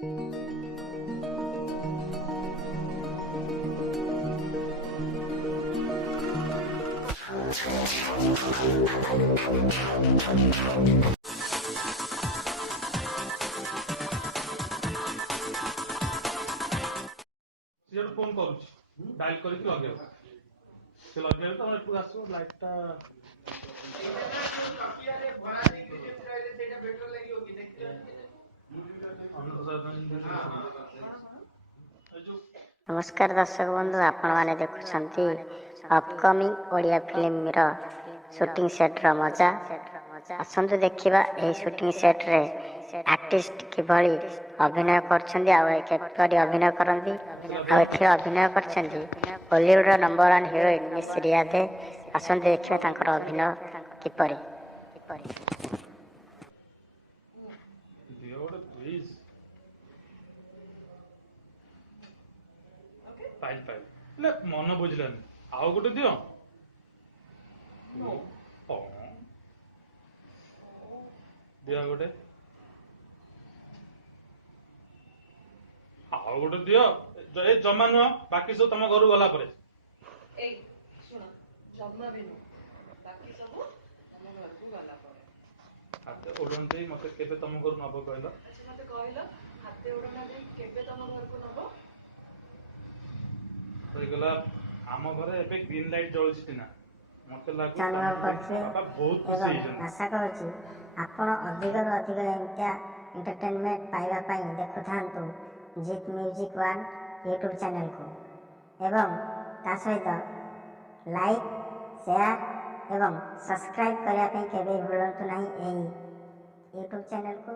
Phone कर dial करके लगे से लगे तो एठू आसो लाइटटा नमस्कार दर्शक बंधु, आपण मैंने देखुं upcoming Odia film shooting set रो मजा। आसतु देखा यही शूटिंग सेट रे आर्टिस्ट किभली अभिनय कर अभिनय करती अभिनय कर Bollywood number 1 heroine miss Riya दे। आसतु देखा अभिनय किपरि। पाइल ले मन बुझलानी आउ गोटे दियो दिया गोटे आउ गोटे दियो जमा नुह बाकी सब तुम घर गला परे हाथे ओडन दे मते केबे तुम घर नब कहलो। अच्छा मते कहलो हाथे ओडन दे केबे तुम घर को नब गला आम घर एबे ग्रीन लाइट जळुछि तिना मते लागु बाबा बहुत खुशी हेजन। आशा करूछि आपण अधिक रु अधिक एंटरटेनमेंट पाइबा पई देखु थांतु जीत म्यूजिक 1 यूट्यूब चैनल को एवं ता सहित लाइक शेयर एवं सब्सक्राइब करने केवे भूलतु नहीं यूट्यूब चैनल को।